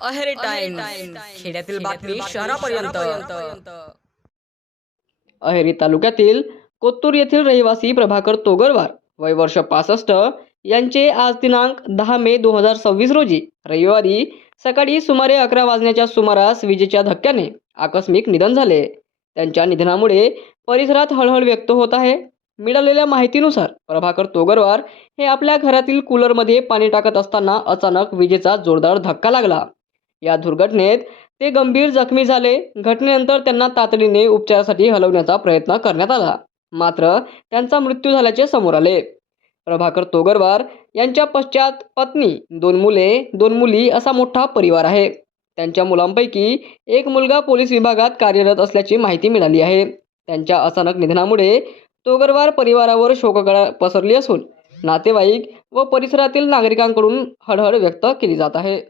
Aheri times खेड्यातील बातमी शहरापर्यंत. अहेरी तालुक्यातील कोत्तूर येथील रहिवासी प्रभाकर तोगरवार वय वर्ष 65 यांचे आज दिनांक 10 मे 2026 रोजी रविवारी सकाळी सुमारे 11 वाजण्याच्या सुमारास विजेच्या धक्क्याने आकस्मिक निधन झाले. त्यांच्या निधनामुळे परिसरात हळहळ व्यक्त होत आहे. मिळालेल्या माहितीनुसार प्रभाकर तोगरवार हे आपल्या घरातील कूलरमध्ये पाणी टाकत असताना अचानक विजेचा जोरदार धक्का लागला. या दुर्घटनेत ते गंभीर जखमी झाले. घटनेनंतर त्यांना तातडीने उपचारासाठी हलवण्याचा प्रयत्न करण्यात आला, मात्र त्यांचा मृत्यू झाल्याचे समोर आले. प्रभाकर तोगरवार यांच्या पश्चात पत्नी, 2 मुले 2 मुली असा मोठा परिवार आहे. त्यांच्या मुलांपैकी एक मुलगा पोलीस विभागात कार्यरत असल्याची माहिती मिळाली आहे. त्यांच्या अचानक निधनामुळे तोगरवार परिवारावर शोककळा पसरली असून नातेवाईक व परिसरातील नागरिकांकडून हळहळ व्यक्त केली जात आहे.